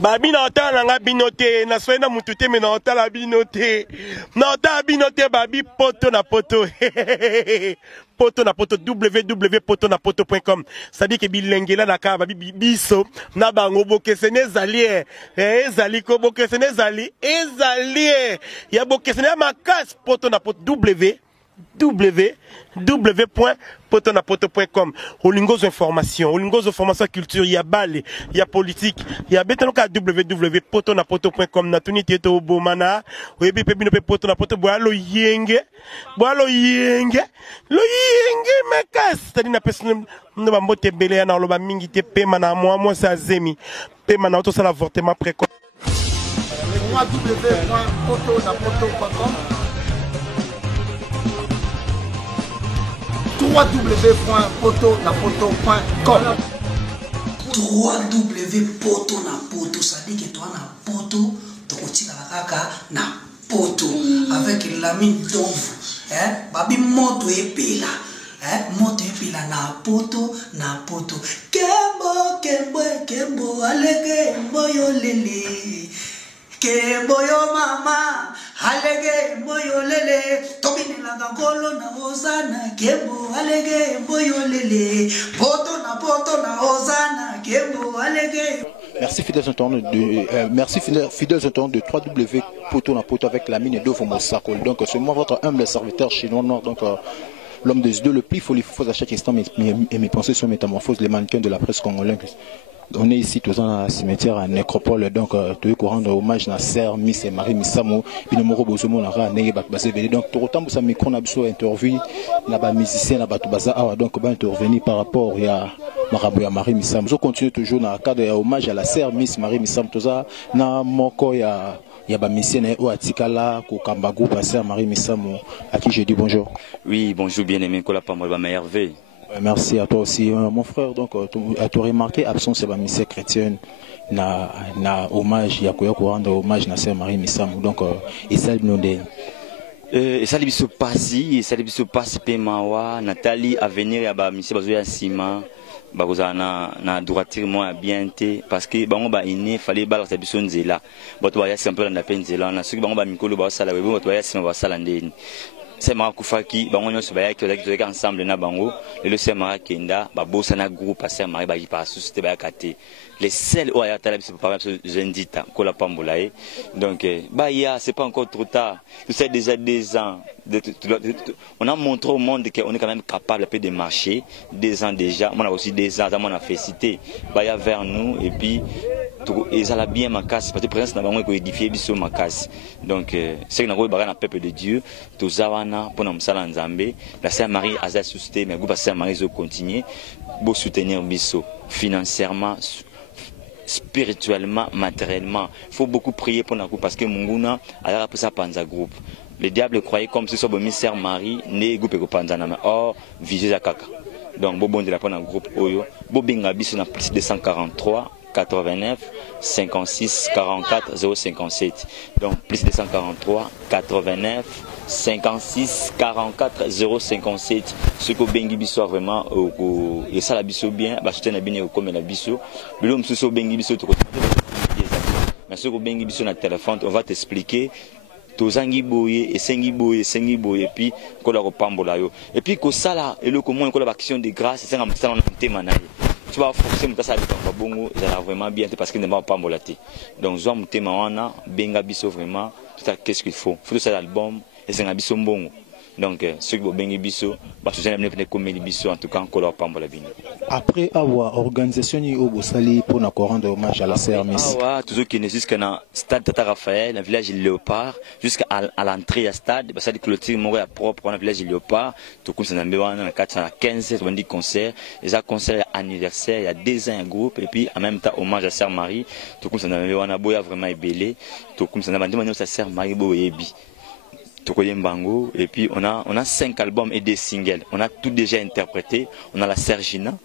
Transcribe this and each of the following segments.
Babi na otala nga binote na soena mutute me na otala binote na otala binote babi poto na poto poto na poto www.potonapoto.com c'est-à-dire que bilengela na ka babi biso na bango bokesene ezali ezali ko bokesene ezali ya bokesene makas poto na poto www.potonapoto.com Olingozo information, Olingozo formation culture, il y a balle, il y a politique, il y a betanoka www.potonapoto.com na tuni tieto bomana, oyebi pebino pe potonapoto boalo yenge makas, c'est-à-dire na personne no bambote belé na loba mingi te pema na moi sa zemi, pema na auto sala avortement précoce. www.potonapoto.com www.potonapoto.com www.potonapoto, ça dit que toi na poto, tu continues la kaka na poto avec l'ami d'ovu, babi moto epela, moto epela na poto, kembo alege mboyo lele, kembo yo mama. Alege mboyo lele, tobine la gangolo na ozana, kembo alege mboyo lele, poto na ozana, kembo alege. Merci fidèles internautes de www.potonapoto avec la mine d'eau Mosako. Donc c'est moi votre humble serviteur chinois noir, donc l'homme des deux le plus folifieux à chaque instant et mes pensées sur métamorphose, les mannequins de la presse congolaise. On est ici tous dans le cimetière à Nécropole, donc tout le courant de hommage à Sœur Miss et Marie Missamu, Binomoro Bozomo Nara, Nege Bakbasé. Donc tout autant vous avez micro n'abso interview, n'a musicien n'a pas tout bazar, donc va intervenir par rapport à Marabouya Marie Missamu. Je continue toujours dans le cadre de hommage à la Sœur Miss Marie Missamu, tout ça, na moko ya ba missionnaire au Atikala, Kokambagou, Sœur Marie Missamu, à qui je dis bonjour. Oui, bonjour bien-aimé, Kolapa Molba Hervé. Merci à toi aussi, mon frère. Donc, tu as remarqué absence de la mission chrétienne, na hommage, il y a rendre hommage à Sœur Marie Missamu. Donc, et ça nous dit. Et ça lui se passe, Pemawa, Nathalie à venir à ba mission bazoya sima, na droiture moi bien parce que bango ba iné fallait ba la biso nzela. Bato ba ya simple na penzela na soki bango ba mikolo ba sala webo bato ba ya sima ba sala ndeni. C'est Marakufaki, bango nyonso ba qui ensemble na bango, le c'est Marakenda, ba bossa na groupe à Sœur Marie ba qui par société ba kate. Les seuls au ayatala c'est pas jeune dita, kola pambolae. Donc c'est pas encore trop tard. Tu sais déjà des ans on a montré au monde qu'on est quand même capable de marcher, 2 ans déjà, on a aussi 2 ans, on a fait citer, baya vers nous et puis et ça l'a bien ma casse parce que présence n'a pas édifié biso ma casse. Donc c'est que nous avons un peuple de Dieu, tous awana pour nous salan Nzambe, la Sœur Marie a suscité mais groupe Sœur Marie zo continuer, beau soutenir biso financièrement, spirituellement, matériellement. Il faut beaucoup prier pour nous parce que Munguna a rappelé ça panza groupe. Le diable croyait comme si ce soit Sœur Marie né groupe ko panza na or visé à kaka. Donc bon de la pour un groupe oyo, bo benga biso na plus de 143 89 56 44 057. Donc plus de 143 89 56 44 057. Ce que bengi biso vraiment et ça la biso bien, ba soutenir bien comme la biso. Le homme sous bengi biso to mais ce que bengi biso na téléphone, on va t'expliquer. Tozangi boye et sengi boye et puis kola ko pambola yo. Et puis ko sala et le comment kola action de grâce c'est un petit thème na. Tu vas forcer mon ça pas bongo, ça vraiment bien parce qu'il ne va pas mbolater. Donc zo mon thème wana benga biso vraiment tout à qu'est-ce qu'il faut. Faut ça l'album et c'est un biso bongo. Donc ceux qui bengi biso ba soutenir les comédie biso en tout cas kola pambola bino. Après avoir organisation au Bosali pour nous rendre hommage à la Sœur Miss. Ah ouais, toujours qui est jusqu'à stade Tata Raphaël, un village Léopard, jusqu'à l'entrée à stade, ça dit clôture mourir propre un village Léopard, tout comme ça dans 415 on dit concert, et ça concert anniversaire, il y a 2 ans un groupe et puis en même temps hommage à Sœur Marie, tout comme ça dans on a boya vraiment ébélé, tout comme ça dans demandé sa Sœur Marie boyebi. Bango et puis on a 5 albums et 2 singles. On a tout déjà interprété. On a la Sœur Gina,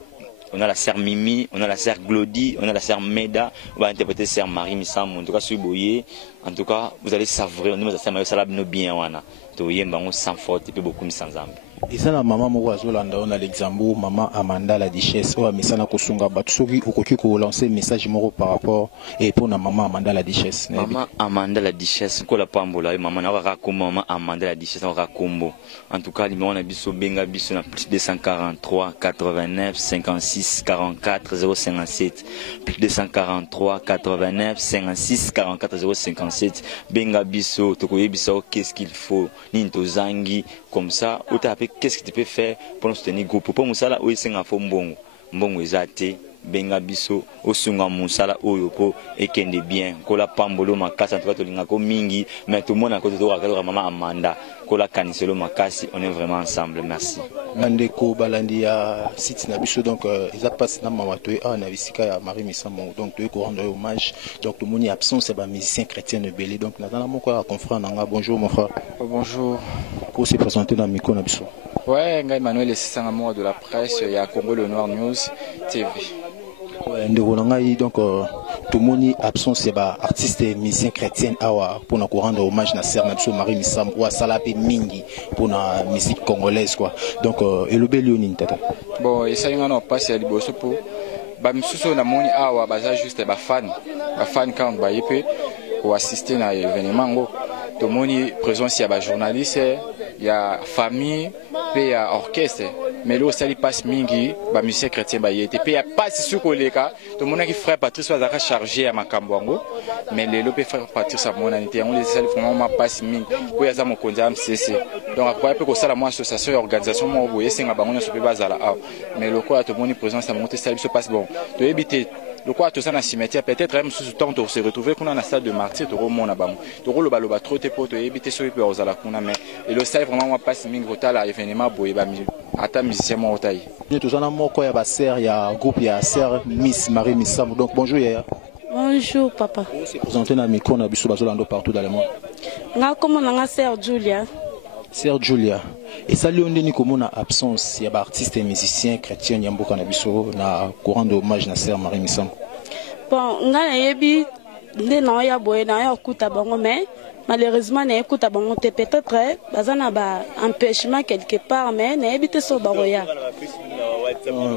on a la Sœur Mimi, on a la Sœur Glody, on a la Sœur Meda. On va interpréter Sœur Marie Missamu. En tout cas, sur Boye, en tout cas, vous allez savourer. On a Sœur Marie Salab no bien wana. To yemba on sans faute et puis beaucoup sans âme. Et ça, la maman Mouazolanda, on a l'exemple, maman Amanda la Duchesse, ou mais ça n'a qu'au Sunga, Batsogi, ou qu'on lancer message moro par rapport et pour la maman Amanda la Duchesse. Maman Amanda la Duchesse, quoi la pambola, maman n'a pas maman Amanda la Duchesse, on a combo. En tout cas, les mamans biso benga biso na plus de 243 89 56 44 057, plus de 243 89 56 44 057, benga biso, tokoye biso, qu'est-ce qu'il faut, ninto zangi, comme ça, ou t'as qu'est-ce que tu peux faire pour nous soutenir groupe pour musala ou isenga fo mbongo mbongo ezate benga biso osunga musala oyo po ekende bien kola pambolo makasi en tout cas tolinga ko mingi mais tout le monde a côté to maman Amanda kola kaniselo makasi on est vraiment ensemble merci Mandeko balandi ya site na biso donc ils passe na mama to a na bisika ya Marie Misamo donc to ko rendre hommage donc tout le monde est absent c'est ba musicien chrétien de Belé donc na moko ya confrère nanga bonjour mon frère. Bonjour. Pour se présenter dans micro na biso. Ouais, Emmanuel c'est un amour de la presse, il y a Congo le Noir News TV. Donc tout le monde est absent c'est ba artiste et musicien chrétien awa pour nous rendre hommage na sœur Nabso Marie Misam ou Salape Mingi pour la musique congolaise quoi. Donc et le Bélioni tata. Bon, et ça y en a passé à Liboso pour ba misuso na moni awa baza juste ba fan quand ba yepé pour assister à l'événement. Tout le monde est présent ici, il y a des journalistes, il y a famille, puis il y a orchestre. Mais là, ça passe mingi, les musiciens chrétiens, puis il y a pas si sûr que les cas. Tout le monde qui frère Patrice va chargé à Makambouango, mais les lopes frère Patrice à mon année, on les a vraiment pas mingi. Puis il y a mon condiam CC. Donc après, il y a ça la moi association et organisation, moi vous voyez, c'est un baron sur le bas à la A. Mais le quoi, tout le monde est présent, ça monte, ça se passe bon. De éviter. Le quoi tout ça dans cimetière peut-être même sous temps de se retrouver qu'on a un stade de martyr de Romona bam to rolo baloba trop te poto éviter so pe ozala kuna mais et le style vraiment moi passe mingi hotel à événement boye ba ata musicien mo otai ni tout ça na moko ya ba sœur ya groupe ya sœur Miss Marie Misam donc bonjour ya. Bonjour papa. Vous se présenter dans micro na biso bazolando partout dans le monde. Nga comme na sœur Julia. Sœur Julia, et ça lui on dit comme on a absence, il y a des artistes et musiciens chrétiens Nyambo Kanabiso na courant d'hommage na Sœur Marie Misam. Bon, nga na yebi ndé na ya boye na ya okuta bango mais malheureusement na okuta bango te peut-être bazana ba empêchement quelque part mais na yebi te so baroya.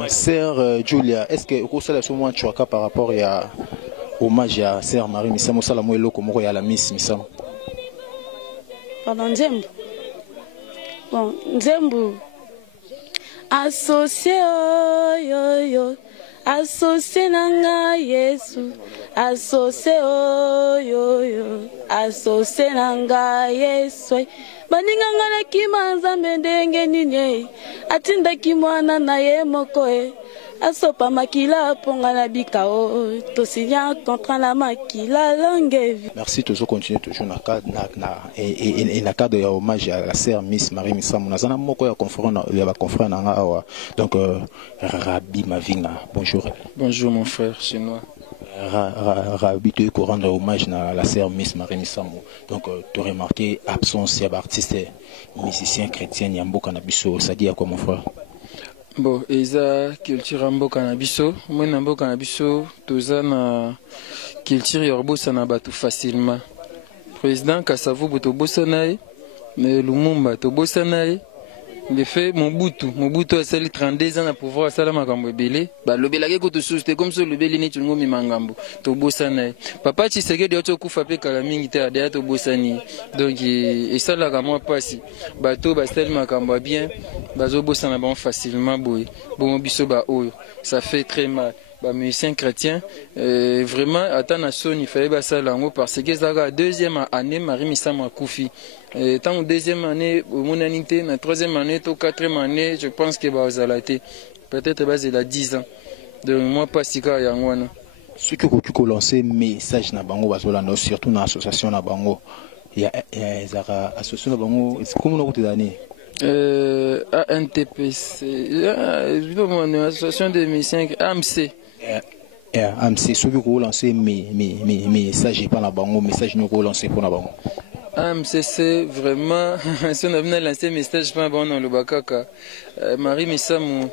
Sœur Julia, est-ce que au ça sur moi tu as par rapport à hommage à Sœur Marie Misam au salamu eloko moko ya la Miss Misam. Pardon Nzembo. Bon, Nzembo associé yo yo associé nanga Yesu associé yo yo associé nanga Yesu baninga ngana kimanza mendenge ninye atinda kimwana na ye moko asopa makila ponga na bikao to signa contre la makila langue. Merci toujours continuer toujours na cadre de hommage à la sœur Miss Marie Misam na zana moko ya confrère na awa donc Rabbi Mavinga bonjour. Bonjour mon frère chinois. Rabbi te rendre hommage à la sœur Miss Marie Misam donc tu as remarqué absence ya artiste musicien chrétien Nyambo Kanabiso ça dit à quoi mon frère? Bon, eza culture mboka na biso, moi na mboka na biso toza na culture yorbosa na batu facilement. Président Kasavu boto bosa nae, mais Lumumba to bosa nae. Le fait Mobutu a sali 32 ans à pouvoir sala makambo ebele, ba lobelake ko to soste comme ça lobeli ni tungo mi mangambo to bosa nae. Papa Tshisekedi oto kufa pe kala mingi te ade to bosa ni. Donc et ça la moi pasi. Bato ba sali makambo bien. Bazo bossa na bon facilement boy bon biso ba oyo ça fait très mal ba musicien chrétien vraiment attend à son il fallait ba ça lango parce que ça la deuxième année Marie Misam Koufi tant deuxième année mon anité na troisième année to quatrième année je pense que ba ozalate peut-être ba la 10 ans de moi pas sika yangwana ce que tu lancer message na bango bazolanda surtout na association na bango il y a ezara association na bango c'est comme on a côté d'année ANTPC, l'association des musiciens AMC. AMC, ceux qui ont lancé mes messages par la banque, message nous relancé pour la banque. AMC, c'est vraiment, si on a venu lancer un message pour la banque dans le Bakaka, Marie Misam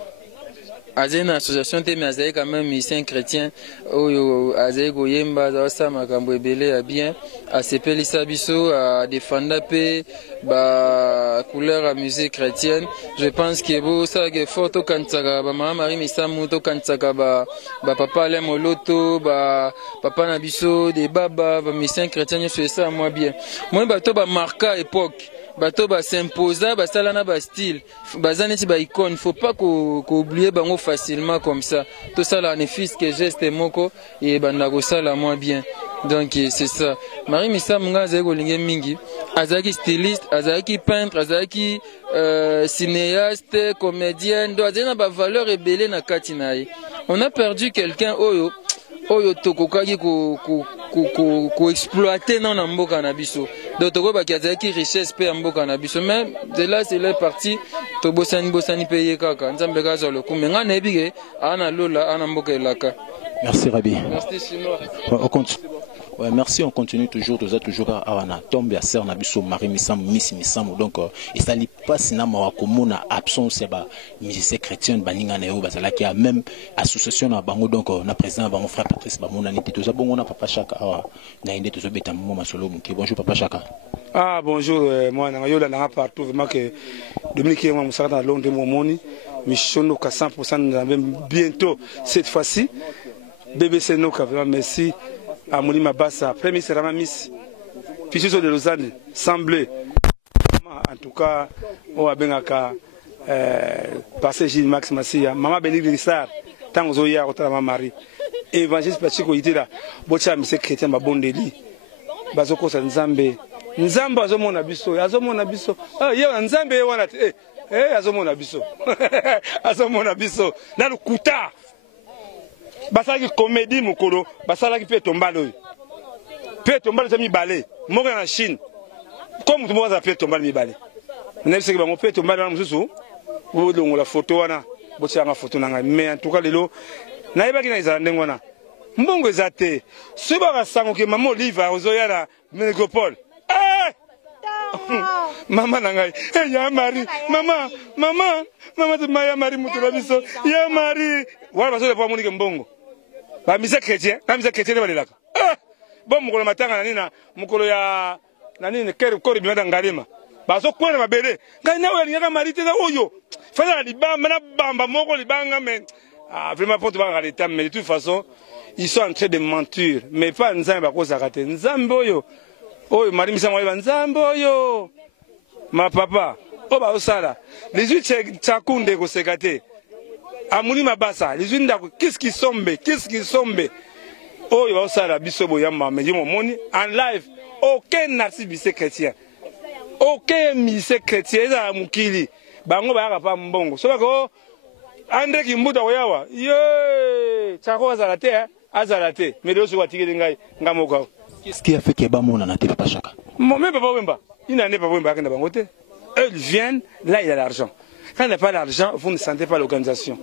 azali na association te mais azali quand même musicien chrétien oyo azali koyemba azawasa makambo ebele ya bien asepelisa biso adefanda pe ba couleur ya musique chrétienne. Je pense que bosalaka effort tokanisaka bamama Marie Misamu tokanisaka bapapa ale moloto bapapa na biso de baba bamusicien chrétien nyonso esala mwa bien moi bato bamarka époque bato basimposa basala na bastyle baza neti baicone faut pas qu'oublier bango facilement comme ça tosala ne fils que geste moko ebanda kosala mwa bien. Donc c'est ça. Marie Misamu nga azali kolinge mingi azalaki styliste azalaki peintre azalaki cinéaste comédienne do azali na bavaleur ebele na kati na ye. On a perdu quelqu'un oyo tokokaki ko exploiter na mboka na biso donc tokobaki azalaki richesse pe ya mboka na biso mais de là c'est la partie tobosani pe ye kaka nzambe kazwa lokumu nga nayebi ke ana lola ana mboka elaka. Merci Rabi. Merci Chinois. Ouais, merci, on continue toujours à Wana tombe à Serre Nabiso Marie Misamu Miss Misamu donc et ça li pas sinama wa komona absence ba musicien chrétien baninga na yo bazala qui a même association na bango donc na président bango frère Patrice bamona ni to za bongo na papa Chaka na inde to zo beta mo masolo muki. Bonjour papa Chaka. Ah bonjour moi na yo là partout vraiment que Dominique moi musaka na Londres mo moni missiono ka 100% même bientôt cette fois-ci BBC Noka vraiment merci à Mouni Mabassa, premier c'est Rama Miss, puis de Lausanne, semblé. En tout cas, on a bien passé Gilles Max Massia, Maman Béni Grissard, tant aux Oya, au Maman Marie. Évangéliste Pachico, il était là, Bocha, M. Chrétien, Babondeli, Bazoko Nzambe, Nzamba, Azomon Abisso, Azomon Abisso, ah, il y a Nzambe, Azomon Abisso, Azomon Abisso, dans le Kouta. Basalaki comédie mukolo basalaki pe tombalo za mibale moko na Chine comme tout monde a fait tombalo mibale na seki ba mo pe tombalo na mususu bo longola photo wana bo tianga photo na ngai mais en tout cas lelo na yebaki na izala ndengo na mbongo ezate so ba sango ke mama Oliva ozoya na Métropole Maman nangai ya Marie mama de Maya Marie mutula biso ya Marie wala baso pa monike mbongo ba mise chrétien balelaka bon mukolo matanga na nina mukolo ya na nini kori bimada ngalema baso kwena mabele ngai na wali ngaka Marie te oyo fala libamba na bamba moko libanga mais vraiment pour te voir l'état mais de toute façon ils sont en train de mentir mais pas nzambe bakozaka te nzambe oyo Marie Misamu nzambe oyo ma papa ba osala les huit tchakunde ko sekate Amouni Mabassa les huit ndako qu'est-ce qui sombe oyo ba osala biso boyamba mais mo moni en live aucun artiste chrétien aucun musicien chrétien za mukili bango ba pa mbongo so bako André Kimbuta oyawa ye tchako azalate mais de so watikeli ngai ngamoka. Qu'est-ce qui a fait que Bamona n'a pas Chaka? Même Papa Wemba, il n'a pas Wemba qui n'a pas voté. Eux viennent, là il y a l'argent. Quand il n'y a pas l'argent, vous ne sentez pas l'organisation.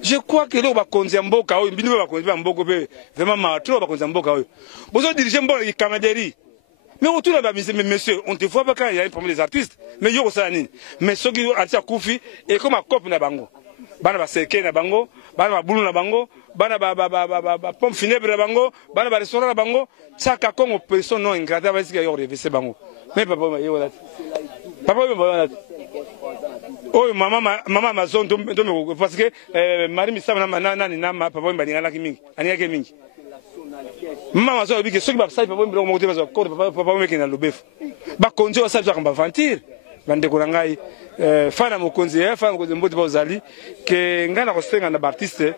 Je crois que là, on va conduire un beau chaos, vraiment matro, on va conduire un beau chaos. Vous avez dirigé un bon camaraderie. Mais autour de la mise, monsieur, on te voit pas quand il y a un problème des artistes, mais il y a aussi un nid. Mais ceux qui ont un Koufi, et comme un cop na bango. Bana ba seke na bango, bana ba bulu na bango, bana ba pomme funèbre na bango, bana ba restaurant na bango, chaka kongo personne non ingrata ba sika yo revese bango. Mais papa yo la. Papa yo ba. Oh mama mazon to parce que Marie Misamu na nani na papa yo ba ngala ki mingi, ania ke mingi. Mama mazon bi ke soki ba sai papa yo mo te ba ko papa yo ke na lobefu. Ba konjo ba sai ba vantir. Bande ko ngai fana mokonzi fana mokonzi mboti bazali ke ngana ko senga na artiste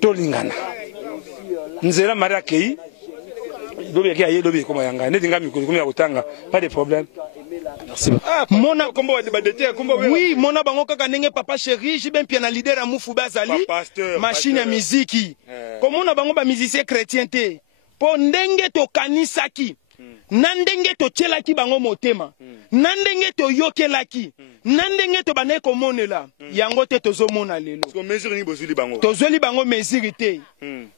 tolingana nzela Maria Kei dobi ki aye dobi koma yanga neti ngami ko ya kutanga pas de problème. Merci. Mona kombo ba dete kombo oui mona bango kaka ndenge papa chéri jibe mpia na leader amufu bazali machine ya muziki komona bango ba musicien chrétien te po ndenge to kanisaki na ndenge to tielaki bango motema na ndenge to yokelaki na ndenge to banaye komonela yango te tozomona lelo tozweli bango mesure te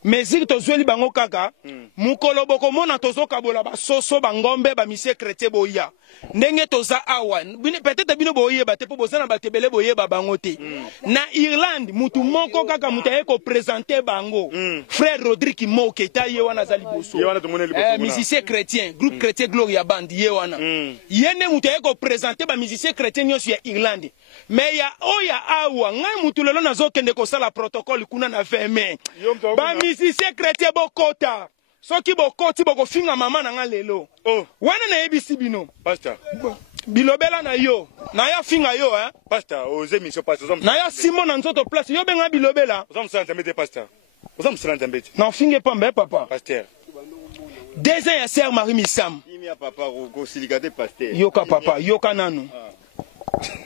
mesure tozweli bango kaka mukolo boko mona tozo kabola ba soso bangombe ba misie chrétien boya ndenge toza awa peut-être bino boye ba te po bozana ba tebele boye ba bangote na Irlande mutu moko kaka mutaye ko présenter bango frère Rodrigue Moketa ye wana zali boso musicien chrétien groupe chrétien Gloria Band ye wana yene mutaye ko présenter ba musicien chrétien nyonso ya Irlande mais ya oya awa ngai mutu lelo nazokende ko sala protocole kuna na VM ba musicien chrétien bokota soki bokoti bokofinga mama na nga lelo wana na yebisi bino pasteur bilobela na yo na ya finga yo pasteur aux émissions pasteur na ya Simon na nzoto place yo benga bilobela ozamsala nzambe pasteur ozamsala nzambe na finge pambe papa pasteur deuxième ya sœur Marie Misam ya papa ko silikate pasteur yoka papa yoka nanu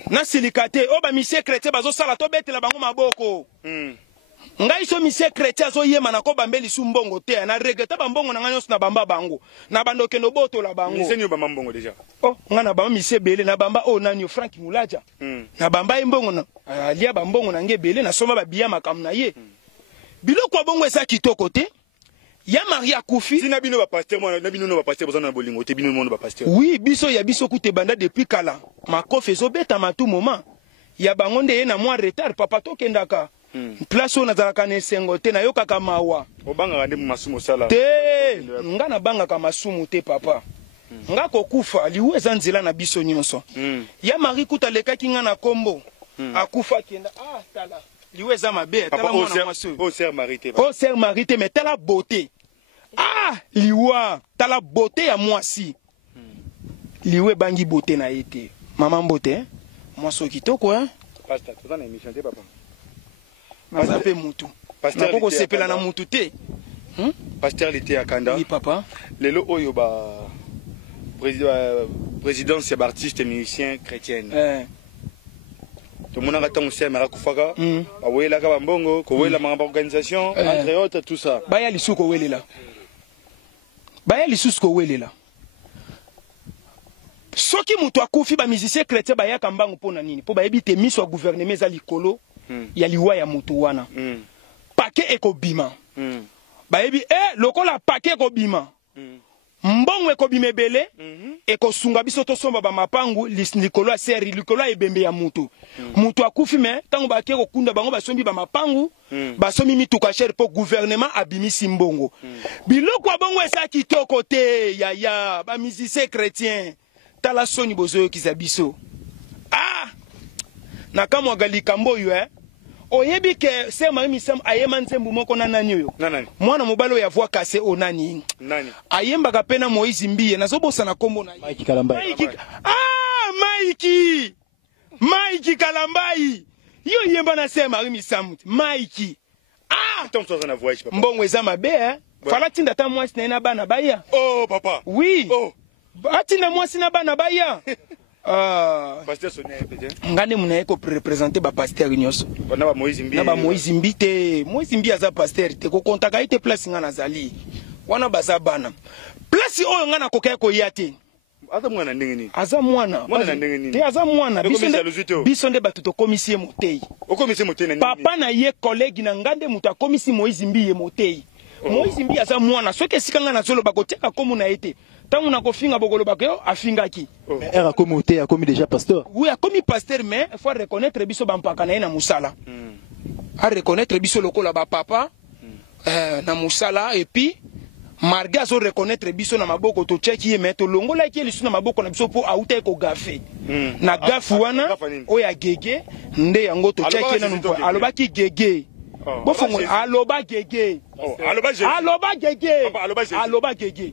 na silikate o ba misie chrétien bazo sala to betela bango maboko ngai so misie chrétien zo yema na ko bambeli su mbongo te na regreta bambongo na nganyo na bamba bango na bando kendo boto la bango misie nyo bamba mbongo déjà ngana bamba misie belé na bamba nani Frank Mulaja na bamba mbongo na alia bambongo na nge belé na soma ba biya makam na ye biloko bongo esa kitoko te ya Maria Koufi sina bino ba pasteur moi na bino no ba pasteur bozana bolingo te bino no ba pasteur oui biso ya biso kute banda depuis kala makofe zo beta matu moment ya bangonde ye na moi retard papa to kendaka place on azalaka na esengo te na yo kaka mawa obanga ngande masumu sala te nga na banga ka masumu te papa nga kokufa liwe za nzela na biso nyonso ya Marie kuta lekaki nga na kombo akufa kenda tala liwe za mabe tala mwana mwasu sœur Marie te sœur Marie te mais tala beauté liwa tala beauté ya mwasi liwe bangi beauté na ete mama mbote mwaso kitoko pasteur tozana émission te papa Mazape mutu. Pasteur koko sepela na mutu te. Pasteur l'été à Kanda. Oui papa. Lelo oyo ba présidence ya artiste et musicien chrétienne. To mona ka tango sia mera kufaka. Ba wela ka bambongo, ko wela manga organisation, entre autres tout ça. Baya lisuko welela. Baya lisuko welela. Soki mutu akufi ba musicien chrétien baya kambango pona nini? Po ba ebite miso ya gouvernement za likolo. Ya liwa ya mutu wana pake ekobima baebi lokola pake ekobima mbongo ekobima ebele ekosunga biso tosomba ba mapangu likolo ya seri likolo ya ebembe ya mutu mutu akufi me tango bake kokunda bango basombi ba mapangu basomi mituka cher po gouvernement abimisi mbongo biloko ya bongo esa kitoko te ya ba musicien chrétien tala soni bozoyo kiza biso na kama galikambo yo oyebi ke sœur Marie Misam ayema nzembu moko na nani yo mwana mobalo ya voix cassée onani nani ayemba ka pena Moïse Mbiye nazobosa na kombo na Mike Kalambai Mike Kalambai yo yemba na sœur Marie Misam Mike tant na voix papa mbongo eza mabe fala tinda ta mwasi na bana baya papa oui atinda mwasi na bana baya pasteur Sonia Epede ngane muna ko représenter ba pasteur nyonso na ba Moïse Mbi na ba Moïse Mbi te Moïse Mbi aza pasteur te ko kontaka ite place ngana zali wana baza bana place oyo ngana kokaya ko yate aza mwana ndenge nini aza mwana na ndenge nini te aza mwana biso nde batuto komisi motei okomisi motei na nini papa na ye collègue na ngande muta komisi Moïse Mbi ye motei Moïse Mbi aza mwana soki esika ngana zolo bakoteka komu na ete tangu na kofinga bokolo bakyo afingaki era comme oté a commis déjà pasteur oui a commis pasteur mais il faut reconnaître biso bampaka na musala a reconnaître biso lokola ba papa na musala et puis marga zo reconnaître biso na maboko to check ye mais to longola ki lisu na maboko na biso po auta ko gafe na gafu wana oya gege nde yango to check na numpo alobaki gege bofongo aloba gege aloba gege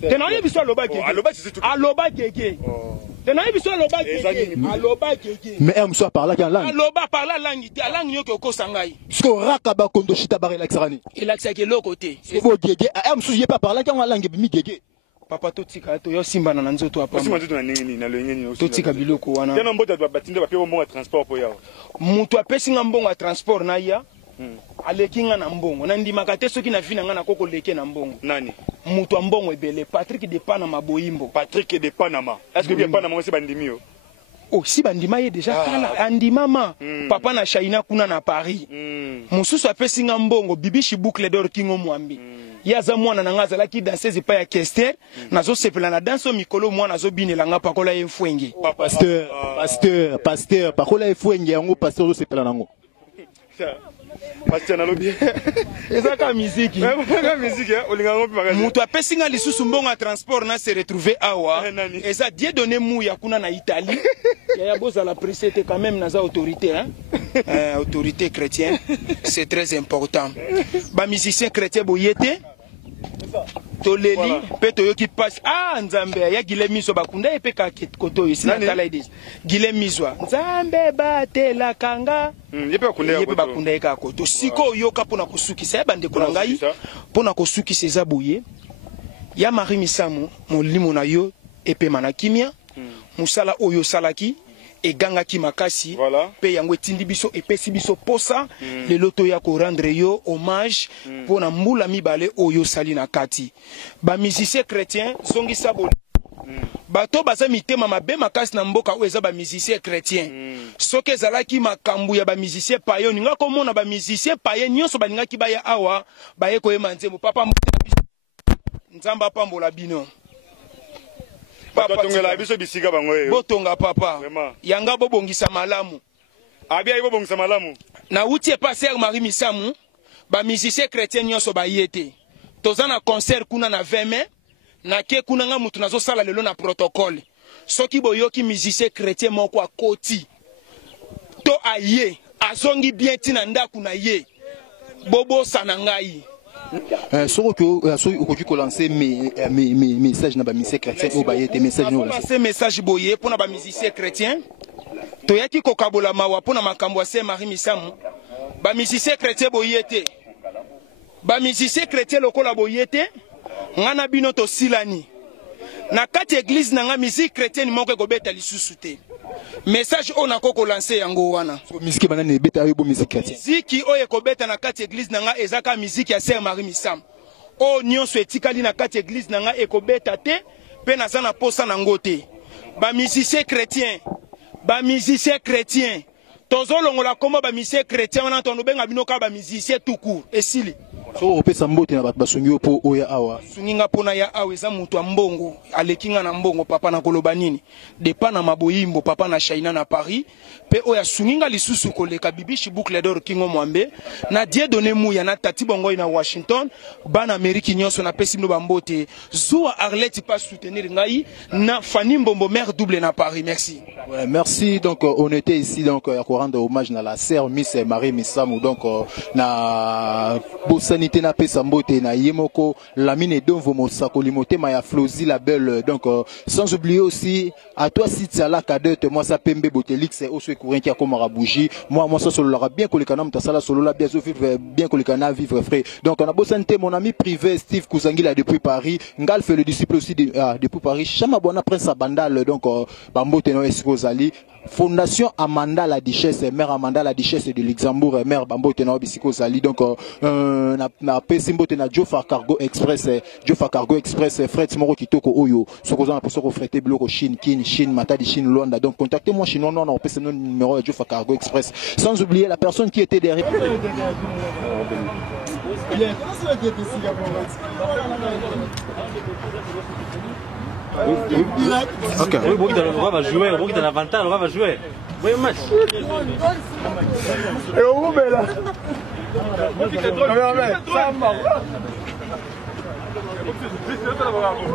tena ye biso aloba gege tena ye biso aloba gege mais un soit par là quand langue aloba par la langue nyoko ko sangai sko raka ba kondo shita bare laxarani il accès que l'autre côté bo gege un soit pas par là quand langue bi gege papa totika to yo simba na nzoto apa simba nzoto na nini na lengeni totika biloko wana tena mbota batinde ba pe mbongo transport po yawo mutu apesinga mbongo ya transport na ya alekinga na mbongo na ndimaka te soki na vina nga na koko leke na mbongo nani mutu wa mbongo ebele Patrick de Panama boyimbo Patrick de Panama est-ce que bien Panama aussi bandimi yo si bandima ye déjà kala andimama papa na Shaina kuna na Paris mususu apesinga mbongo bibishi boucle d'or kingo mwambi yaza mwana nanga azalaki danseuse epai ya Kester nazosepela na danse o mikolo mwana azobinelanga pakola ye mfwenge pasteur pakola ye mfwenge yango pasteur ozosepela nango Pasteur nalobi ezaka miziki mutu apesinga lisusu mbongo ya transport na se retrouver awa eza die donné muya kuna na Italie ya bozala précédé quand même naza autorité hein autorité chrétienne c'est très important ba musicien chrétien boyete toleli pe toyoki passe nzambe ya gile miso bakunda epe ka koto yisi na tala idis gile miswa nzambe batela kanga yepe bakunda eka koto siko yoka pona kosukisa ya bande ko ngai pona kosukisa eza boye ya Marie Misamu molimo na yo epe manakimia musala oyo salaki egangaki makasi pe yango etindi biso epesi biso posa lelo to ya ko rendre yo hommage pona mbula mibale oyo sali na kati ba musicien chrétien zongisa bo bato baza mitema mabe makasi na mboka oyo eza ba musicien chrétien soki ezalaki makambu ya ba musicien payo ninga komona ba musicien paye nyonso balingaki baya awa baye koyema nzembo papa nzamba pambola bino botonga papa yanga bobongisa malamu na uti passer Marie Misamu ba musicien chrétien nyonso bayete toza na concert kuna na 20 mai na ke kuna nga mutu nazo sala lelo na protocole soki boyoki musicien chrétien moko akoti to aye azongi bien tina ndaku na ye bobo sanangai okoki kolancer message na ba musicien chrétien o bayete message boye pona ba musicien chrétien toyaki kokabola mawa pona makambo ya se Marie Misamu ba musicien chrétien boyete ba musicien chrétien lokola boyete ngana bino to silani na kati église nanga musique chrétienne moko kobeta lisusu te message on a koko lancer yango wana musique banane beta yo bo musique chrétienne ziki oye kobeta na kati église nanga ezaka musique ya Sœur Marie Misamu o nyonso etikali na kati église nanga ekobeta te pe na sana posa nango te ba musicien chrétien tozolongola komo ba musicien chrétien wana tondo benga binoka ba musicien tout court esili so opesa mbote na bato basungio po oya awa sunginga pona ya awa eza mutu ya mbongo alekinga na mbongo papa na koloba nini depa na maboyimbo papa na China na Paris pe oya sunginga lisusu koleka bibishi boucle d'or kingo mwambe na die donné muya na tati bongo na Washington bana Ameriki nyonso na pesi no bambote zuwa Arlette pas soutenir ngai na Fanny Mbombo mère double na Paris merci. Ouais, merci donc on était ici donc à rendre hommage à la sœur Miss Marie Misamu donc na bosanité na pesa mbote na yemoko Lamine Donvo Mosako limotema ya Flozi la belle donc sans oublier aussi à toi si tu as la cadette moi ça pembe botelix c'est aussi courant qui a comme bougie moi ça solo la bien kolekana mtasala solo la bien vivre bien kolekana vivre frais donc on a bosanité mon ami privé Steve Kouzangila depuis Paris ngal fait le disciple aussi depuis Paris chama bona prince Bandal donc bambote no eskozali Fondation Amanda la Duchesse, mère Amanda la Duchesse de Luxembourg, mère Bambo Tena Bisiko Zali. Donc, na Pessimbo Tena Jofa Cargo Express, Fred Moro Kitoko Oyo, Sokozan pour Soko Frete Bloko Chine, Chine, Matadi Chine, Luanda. Donc, contactez-moi chez non, on peut se donner le numéro de Jofa Cargo Express. Sans oublier la personne qui était derrière. Ok. Oui, on va jouer, on va l'avantage, on va jouer. Oui, match. Et où est là?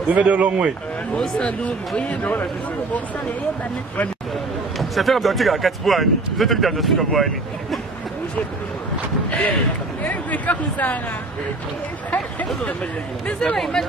Vous faites de long way. Ça fait un petit peu à 4 points. Vous êtes dans le truc à voir. Mais comme ça là. Mais ça va, il m'a dit.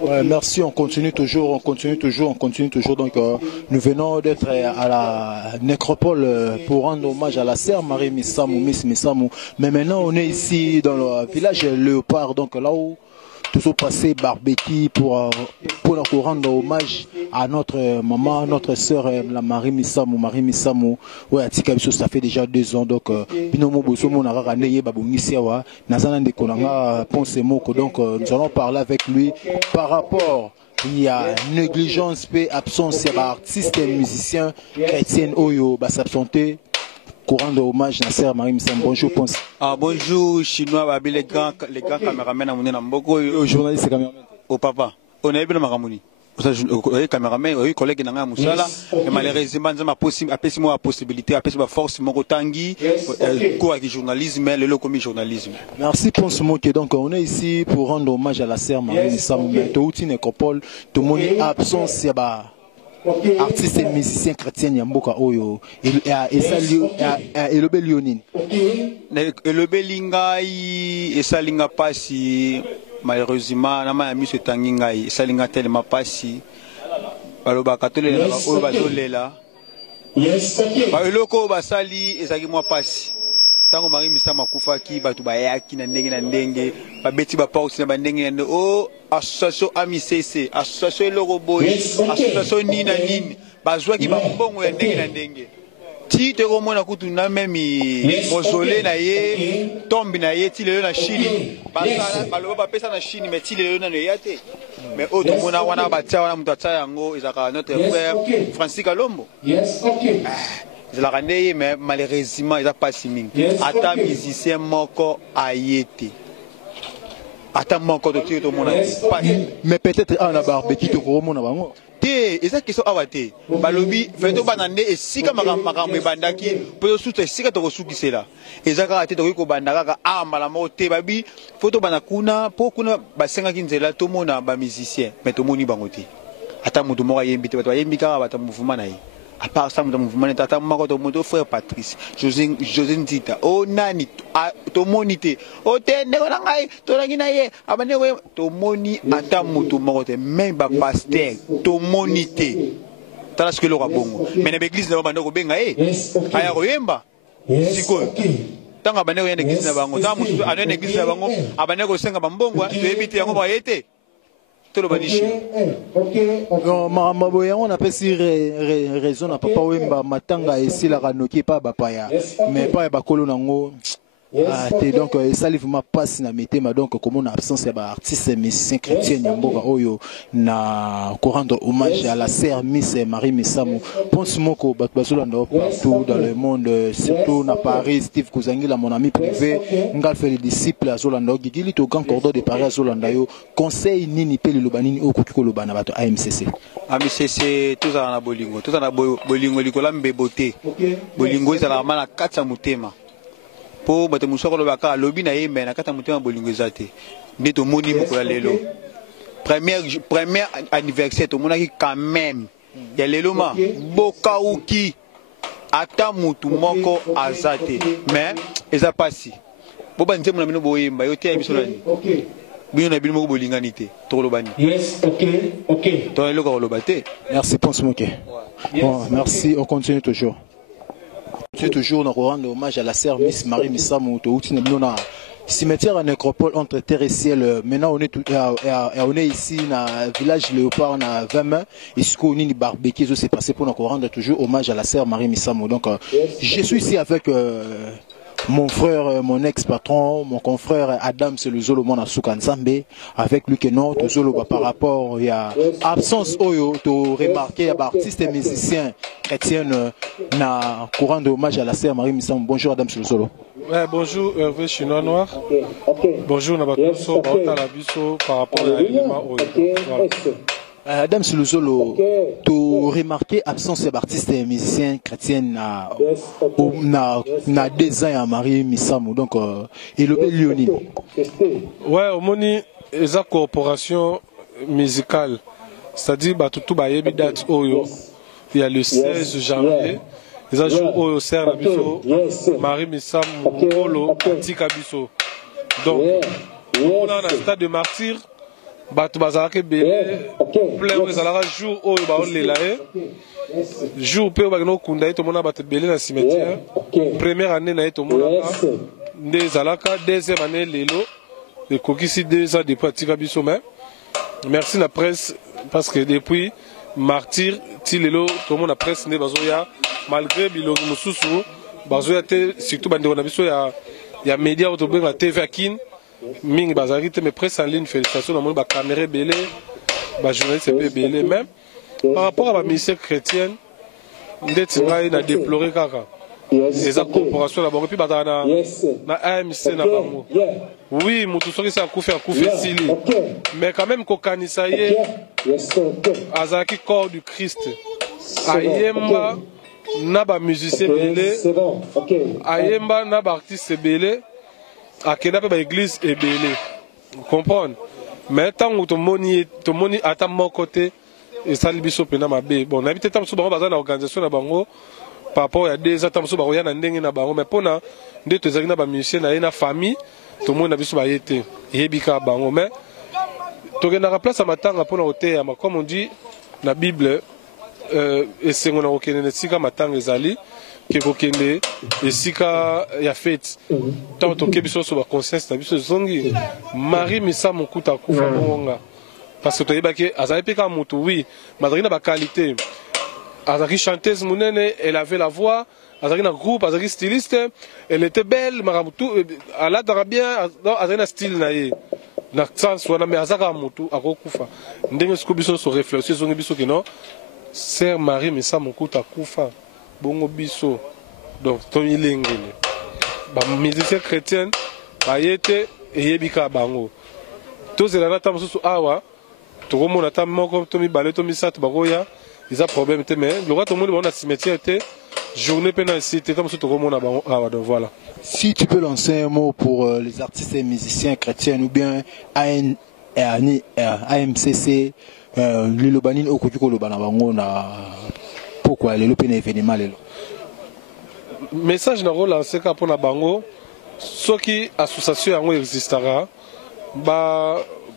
Ouais, merci, on continue toujours. Donc, nous venons d'être à la nécropole pour rendre hommage à la sœur Marie Missamou, Miss Missamou. Mais maintenant, on est ici dans le village Léopard, donc là où tout passé barbecue pour rendre hommage à notre maman, notre sœur, la Marie Missamou. Ouais, à Tikabiso, ça fait déjà 2 ans. Donc, binomo bosomo na rakaneye babungisiawa, nazana ndekonanga pense moko. Donc, nous allons parler avec lui par rapport. Il y a négligence et absence d'artistes et musiciens chrétiens oyo s'absenter. Courant de hommage à Sœur Marie Missamou. Bonjour, pense. Bonjour, Chinois, les grands caméramans à mon amboko. Journaliste caméraman. Au papa. On a eu bien Maramoni. Les caméramans, les collègues dans la Moussala. Et malheureusement, nous la possibilité, la force, mon tangi, quoi avec journalisme, le locomi journalisme. Merci pour ce mot. Donc, on est ici pour rendre hommage à la Sœur Marie Missamou. Tout le monde tout le monde est absent. Artistes et musiciens chrétiens Yamboka Oyo et le Lionine. Le Belingai et Salinga Passi, malheureusement, nama ami se tangingai, Salinga tellement passi. Baloba katole la bazolela. Baloko basali et sagi moi passi. Tango Marie Missamou kufaki batu bayaki na ndenge babeti ba pausi na bandenge na o association AMICC association Loroboy association nina bazwa ki ba mbongo ya ndenge ti te ko mona kutu na memi mozole na ye tombi na ye ti lelo na Chine basala baloba bapesa na Chine mais ti lelo na yate mais auto mona wana batia wana mutu atia yango ezaka notre frère Francis Kalombo. La randée, mais malheureusement, il n'a pas si ming. Attends, musicien, moko ayete. Attends, moko de tout le monde. Mais peut-être à la barbecue, tu crois, mon avant. Et ça qui sont awaté. Balobi, fais-toi banane et si comme makambe bandaki, pour soutenir si quand on souki c'est là. Et ça a été de riko bandaka ah malamo te babi, photo banakuna, pour kuna basenga kinzela tout le monde a musicien, mais tout le monde y bangoté. Attends, mon tomo ayembi, tu vas yembi car va ta mouvement naï. À part ça, mon mouvement est à mon frère Patrice, José Ndita, oh Nani, Tomonité, oh Tenerangai, Toranginaye, Abanewe, Tomoni, Atamutu Morote, même pasteur, Tomonité. T'as ce que l'aura bon. Mais l'église n'a pas de bengae, Aya Royemba, Siko. Tant que Abanewe est l'église n'a pas de bango, tant que l'église n'a pas de bango, Abanewe Senga Bambongo, tu évites un moment été. On a pas si raison à papa Wemba matanga et si la ranoki pas bapaya mais pas bakolo nango donc ça livre ma passe na metema donc comme on a absence ya artiste musicien chrétien Yamboka Oyo na rendre hommage à la sœur Miss Marie Missamou. Pense moko batbazolanda partout dans le monde surtout na Paris. Steve Kouzangila mon ami privé ngal fait les disciples à Zolanda Gigili to grand cordon de Paris à Zolanda yo conseil nini pe le lobanini okukiko lobana bato AMCC tout ça na bolingo likola mbebote bolingo za la mala katsa mutema po bate musoko lobaka lobi na yembe na kata mutema bolingo ezate ndeto moni moko ya lelo premier anniversaire to monaki quand même ya lelo ma bokauki ata mutu moko azate mais eza pasi bo banze mona mino boyemba yo te biso lani bino na bino moko bolingani te to lobani to eloko kolobate. Merci pense moke. Bon merci, on continue toujours. C'est toujours nous rendre hommage à la sœur Miss Marie Missamou to uti na cimetière à nécropole entre terre et ciel. Maintenant on est ici dans village Léopard na 20 mains ici qu'on ni barbecue s'est passé pour nous rendre toujours hommage à la sœur Marie Missamou. Donc je suis ici avec mon frère, mon ex-patron, mon confrère Adam Seluzolo Mona Soukanzambe, avec lui que notre Zolo par rapport à absence oyo to remarquer à artistes et musiciens chrétiens na courant de hommage à la sœur Marie Missamou. Bonjour Adam Seluzolo. Ouais, bonjour Hervé Chinois Noir. Bonjour Nabatoso, Baotalabiso par rapport à l'élément oyo. Adam Seluzolo, tu remarqué l'absence d'artistes et musiciens chrétiens na 2 ans à Marie Missamou, donc et le Léonine. Ouais, au moni, la corporation musicale, c'est-à-dire tout bayebi date oyo, il y a le 16 janvier, les jours oyo sert Nabiso, Marie Missamou, Olo, Tika Biso. Donc, on a un stade de martyr. bato bazalaka ebele plein oyo ezalaka jour oyo baolela ye jour mpe oyo bakende okunda ye tomona bato ebele na cimetière première année na ye tomonaka nde ezalaka deuxième année lelo ekokisi 2 ans depuis atika biso mais merci na presse parce que depuis martyr ti lelo tomona presse nde bazoya malgré bilongi mosusu bazoya te surtout bandeko na biso ya média oyo tobenga TV Akin mingi bazalaki te mais presse en ligne félicitations namoni bacaméra ebele bajournaliste mpe ebele même par rapport à baministère chrétienne ndeti ngai na déploré kaka eza corporation na bango mpe bazala na AMC na bango oui moto soki se akufi esili mais quand même kokanisa ye azalaki corps du Christ ayemba na bamusicien ebele ayemba na baartiste ebele akenda mpe baeglise ebele comprendre mais ntango tomoni ata moko te esali biso mpena mabe bon nayebi te ntango mosusu bango baza na organisation na bango par rapport ya 2 ans ntango mosusu bakoya na ndenge na bango mais mpona nde tozalaki na bamusicien na ye na famille tomoni na biso baye te eyebi kaka bango mais tokendaka place ya matanga mpona koteyama comme on dit na bible esengo na kokende na esika matanga ezali ke kokende esika ya fete ntango toke biso nyonso baconscience na biso ezongi Marie Misa Mokuta akufa bongonga parce que toyebaki azalaki mpe kaka motu oui mazalaki na baqualité azalaki chanteuse monene elle avait la voix azalaki na groupe azalaki styliste elle était belle maramutu alataka bien azalaki na style na ye na sens wana mais azalaka motu akokufa ndenge siko biso nyonso réflexion ezongi biso kino Sœur Marie Misa Mokuta akufa bongo biso donc toyilengele bamusicien chrétienne baye te eyebi kaka bango tozela na ta mosusu awa tokomona ta moko to mibale to misato bakoya eza problème te mais lokola tomoni bango na cimetière te journée mpe na esi te ta mosusu tokomona bango awa donc voilà. Si tu peux lancer un mot pour les artistes et musiciens chrétiens ou bien AMCC lelo banini okoki koloba na bango na pourquoi lelo mpe na événement lelo message na relancer ka mpona bango soki association yango existaka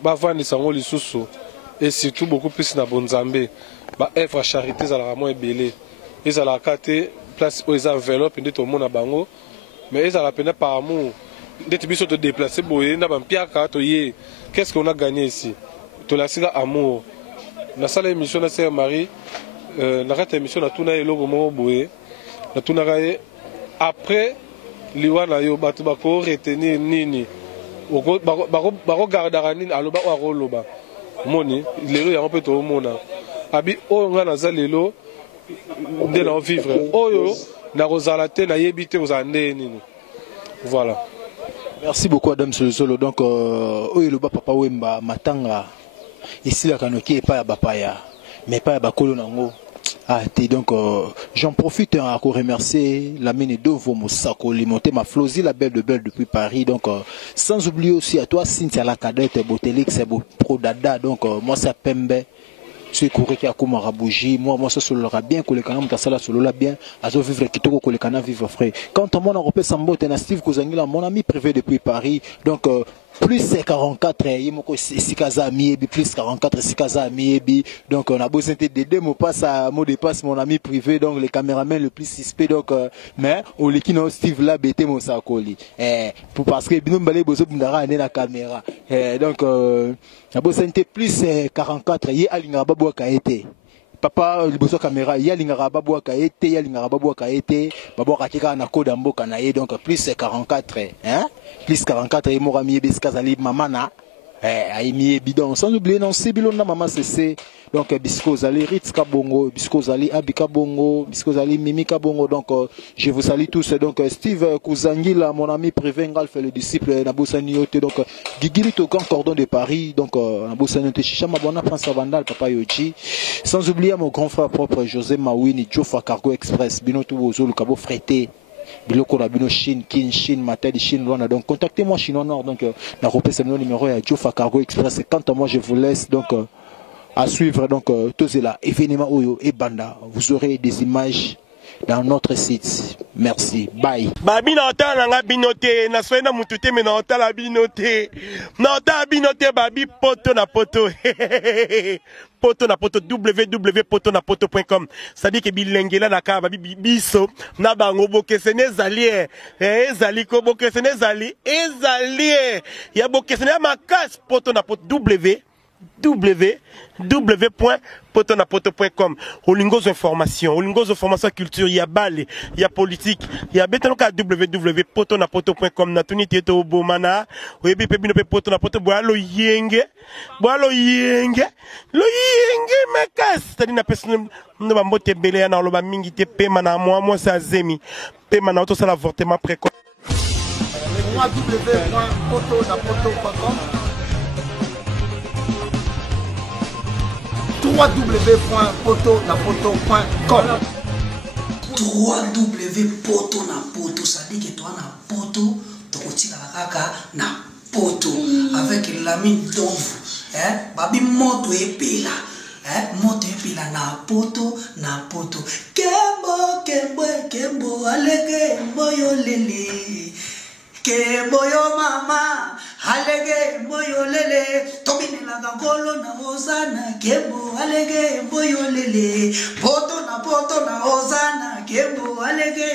bavandisa yango lisusu et surtout beaucoup plus na bonzambe baœuvre ya charité ezalaka mwa ebele ezalaka te place oyo eza enveloppe nde tomona bango mais ezalaka pene par amour ndeti biso todéplace boye na bampiaka toye qu'est-ce qu'on a gagné ici tolasika amour nasala émission na Sœur Marie na kati ya émission natuna ye eloko moko boye natunaka ye après liwa na yo bato bakoretenir nini bakogardaka nini aloba oyo akoloba moni lelo yango mpe toomona abi oyo ngai naza lelo nde na ovivre oyo nakozala te nayebi te kozala nde nini voilà. Merci beaucoup Adam Solosolo donc oyo eloba papa Wemba matanga esilaka noki epai ya bapaya mais epai ya bakolo nango donc j'en profite à remercier la mine d'Ovo Moussako, Limoté, ma Flosi, la belle de Belle depuis Paris. Donc, sans oublier aussi à toi, Cynthia la cadette, Botelix, c'est Pro Dada. Donc, moi, c'est Pembe. Ce qui a comme Rabouji, moi, ça se l'aura bien, que les canons, ça se l'aura bien, à vivre Kitoko, que les canons vivent frais. Quant à mon Européen Sambo, et Steve Kouzangila, mon ami privé depuis Paris. Donc, plus 44, Sikaza Miebi, plus 44, Sikaza Miebi. Donc, on a besoin de deux mots passe à mot de passe, mon ami privé, donc les caméramans le plus suspect. Donc, mais, au Likino, Steve là, bêté mon sakoli. Pour parce que, Binom Balé Bozo Bundara, la caméra. Donc, on a besoin de plus 44, yé Alinga Babou Kaete. Papa liboso caméra yalinga babwa kaete yalinga babwa kaete babwa katika na code mboka na ye donc plus 44 hein plus 44 et morami biskazali mamana aimi bidon sans oublier non sibilo na mama cc donc bisco zali ritz kabongo bisco zali abika bongo bisco zali mimika bongo donc je vous salue tous donc Steve Kouzangila mon ami privé Ngalf le disciple na bosani yote donc Gigili to grand cordon de Paris donc na bosani yote Chichama bona France Vandal papa Yoji sans oublier mon grand frère propre José Mawini Jofa Cargo Express binoto bozolo kabo freté biloko na bino Chine Kin Chine Matadi Chine Rwanda donc contactez-moi Chine Nord donc na repère ce numéro à Jofa Cargo Express quant à moi je vous laisse donc à suivre donc tous là événement Oyo et Banda vous aurez des images dans notre site. Merci. Bye. Babi na otala nga binote na swena mutute me na otala binote. Na otala binote babi poto na poto. Poto na poto www.potonapoto.com. C'est-à-dire que bilengela na ka babi biso na bango bokesene ezali ezali ko bokesene ezali ya bokesene makas poto na poto www.potonapoto.com. Olingos information, olingos information culture, il y a balle, il y a politique, il y a betanoka www.potonapoto.com. Na tuni teto obomana, oyebi pebino pe potonapoto boalo yenge mekas. Tadi na personne no ba mbote bele na loba mingi te pema na moi sa zemi. Pema na auto sala avortement précoce. www.potonapoto.com www.potonapoto.com www.potonapoto, ça dit que toi na poto, tokotika la kaka na poto avec l'ami d'ombre, babi moto epela, moto epela na poto kembo alege moyo lele. Keboyo mama, alege boyo lele, tobine la gangolo na hosana, kebo alege boyo lele, poto na hosana, kebo alege.